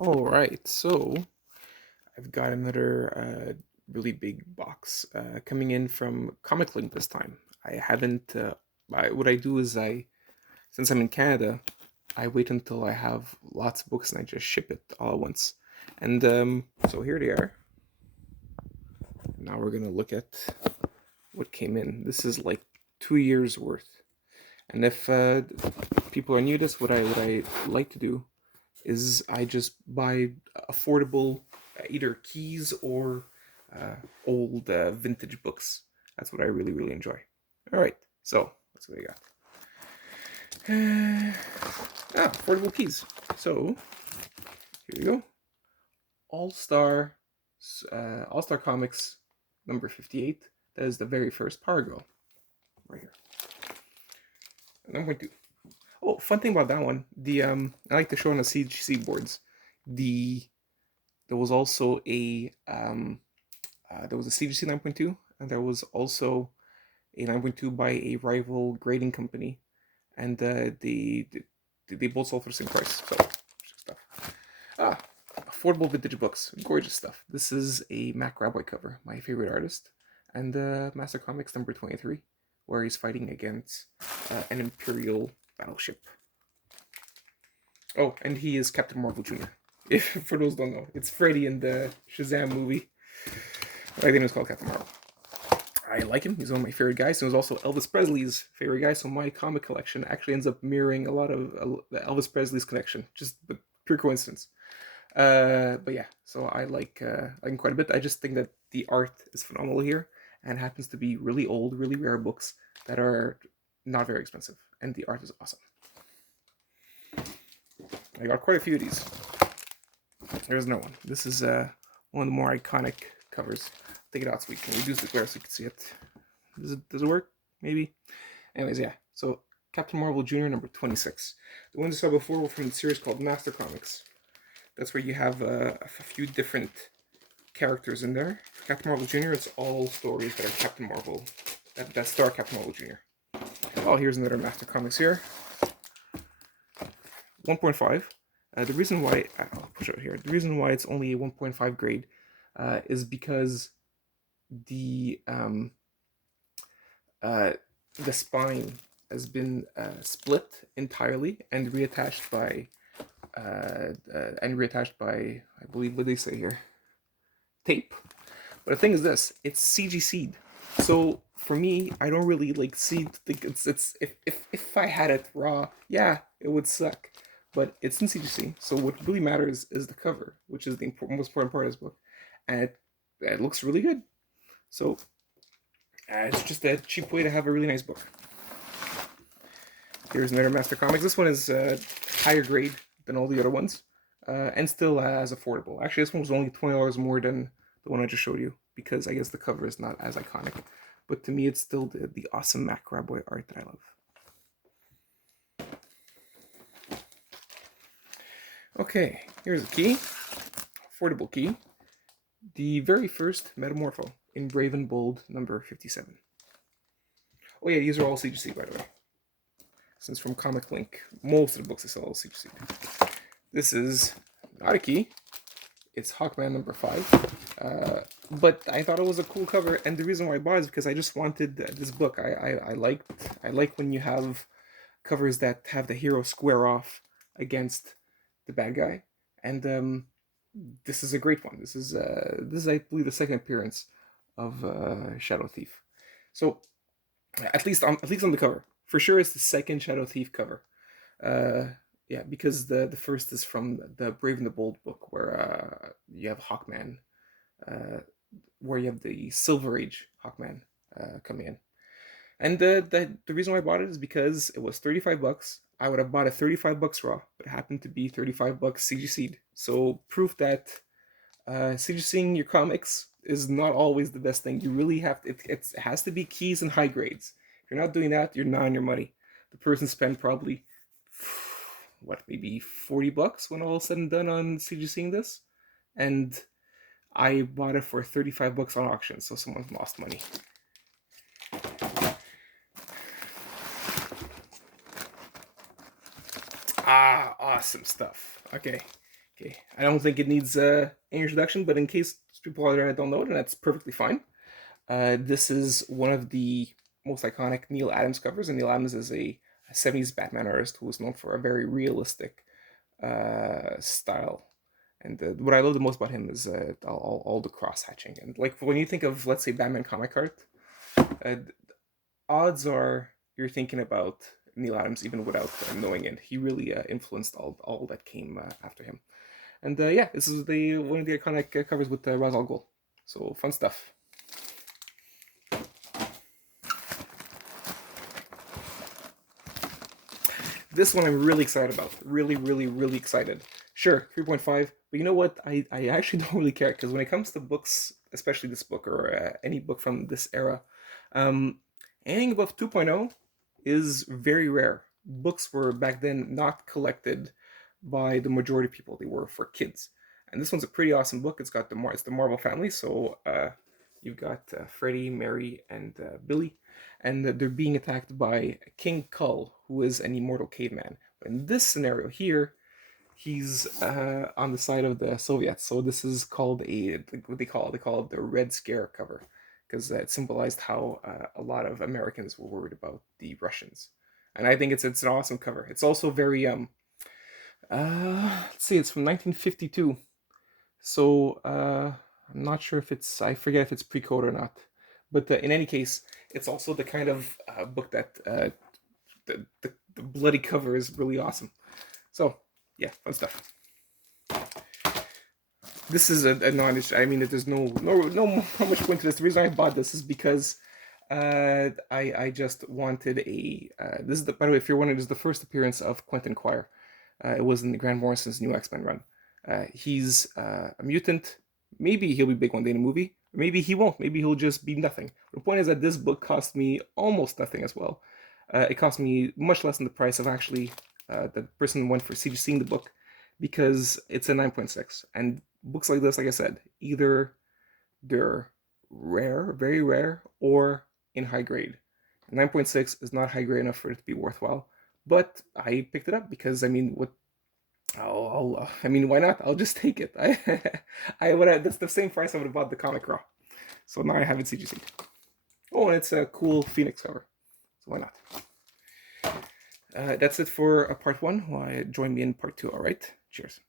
All right, so I've got another really big box coming in from Comic Link this time. I haven't. What I do is since I'm in Canada, I wait until I have lots of books and I just ship it all at once. And so here they are. Now we're gonna look at what came in. This is like 2 years worth. And if people are new to this, what I like to do is I just buy affordable either keys or uh, old vintage books. That's what I really enjoy. All right, so let's see what we got. Affordable keys. So here we go. All Star Comics number 58. That is the very first Power Girl right here. And I'm going to. Oh, fun thing about that one. I like to show on the CGC boards. The There was also a CGC 9.2, and there was also a 9.2 by a rival grading company, and they both sold for the same price. So stuff. Affordable vintage books, gorgeous stuff. This is a Mac Raboy cover, my favorite artist, and Master Comics number 23, where he's fighting against an Imperial battleship. Oh, and he is Captain Marvel Jr. If for those who don't know, it's Freddy in the Shazam movie. I think it was called Captain Marvel. I like him. He's one of my favorite guys. He was also Elvis Presley's favorite guy. So my comic collection actually ends up mirroring a lot of Elvis Presley's collection, just pure coincidence. But yeah, so I like him quite a bit. I just think that the art is phenomenal here, and happens to be really old, really rare books that are not very expensive, and the art is awesome. I got quite a few of these. There's no one. This is one of the more iconic covers. Take it out so we can reduce the glare so you can see it. Does it work? Maybe. Anyways, yeah. So Captain Marvel Jr. number 26. The ones I saw before were from the series called Master Comics. That's where you have a few different characters in there. For Captain Marvel Jr., it's all stories that are Captain Marvel, that star Captain Marvel Jr. Oh, here's another Master Comics here. 1.5. The reason why I'll push it here. The reason why it's only a 1.5 grade is because the spine has been split entirely and reattached by I believe, what do they say here, tape. But the thing is this: it's CGC'd. So for me, I don't really like think it's if I had it raw, yeah, it would suck. But it's in CGC, so what really matters is the cover, which is the most important part of this book, and it looks really good. So it's just a cheap way to have a really nice book. Here's another Master Comics. This one is higher grade than all the other ones, and still as affordable. Actually, this one was only $20 more than the one I just showed you, because I guess the cover is not as iconic. But to me, it's still the awesome Mac Raboy art that I love. Okay, here's a key. Affordable key. The very first Metamorpho in Brave and Bold number 57. Oh yeah, these are all CGC, by the way. Since from Comic Link, most of the books I sell are CGC. This is not a key. It's Hawkman number 5. But I thought it was a cool cover, and the reason why I bought it is because I just wanted this book. I like when you have covers that have the hero square off against the bad guy, and this is a great one. This is I believe the second appearance of Shadow Thief. So at least on the cover, for sure, it's the second Shadow Thief cover. Yeah, because the first is from the Brave and the Bold book, where you have Hawkman, where you have the Silver Age Hawkman coming in. And the reason why I bought it is because it was $35. I would have bought it $35 raw, but it happened to be $35 CGC'd. So proof that CGCing your comics is not always the best thing. You really have to, it has to be keys and high grades. If you're not doing that, you're not on your money. The person spent probably maybe $40 when all is said and done on CGCing this, and I bought it for $35 on auction. So someone lost money. Awesome stuff. Okay, Okay, I don't think it needs any introduction, but in case people out there don't know it, and that's perfectly fine. This is one of the most iconic Neil Adams covers, and Neil Adams is a 70s Batman artist who was known for a very realistic style. And what I love the most about him is all the cross hatching. And like when you think of, let's say, Batman comic art, odds are you're thinking about Neil Adams even without knowing it. He really influenced all that came after him. And yeah, this is the one of the iconic covers with Ra's al Ghul. So fun stuff. This one I'm really excited about. Really, really, really excited. Sure, 3.5, but you know what? I actually don't really care because when it comes to books, especially this book or any book from this era, um, anything above 2.0 is very rare. Books were back then not collected by the majority of people; they were for kids. And this one's a pretty awesome book. It's the Marvel family, so you've got Freddie, Mary, and Billy, and they're being attacked by King Kull, who is an immortal caveman. In this scenario here, he's on the side of the Soviets. So this is called what they call it the Red Scare cover, because it symbolized how a lot of Americans were worried about the Russians. And I think it's an awesome cover. It's also very let's see, it's from 1952. So I'm not sure if I forget if it's pre-code or not. But in any case, it's also the kind of book that the bloody cover is really awesome. So yeah, fun stuff. This is a non-issue. I mean, there's no much point to this. The reason I bought this is because I just wanted a. This is by the way, if you're wondering, this is the first appearance of Quentin Quire. It was in Grant Morrison's new X-Men run. He's a mutant. Maybe he'll be big one day in a movie. Maybe he won't. Maybe he'll just be nothing. The point is that this book cost me almost nothing as well. It cost me much less than the price of actually the person went for CGCing the book, because it's a 9.6. And books like this, like I said, either they're rare, very rare, or in high grade. 9.6 is not high grade enough for it to be worthwhile. But I picked it up because, I mean, I mean, why not? I'll just take it. That's the same price I would have bought the comic raw. So now I have it CGC. Oh, and it's a cool Phoenix cover. So why not? That's it for part one. Join me in part two, all right? Cheers.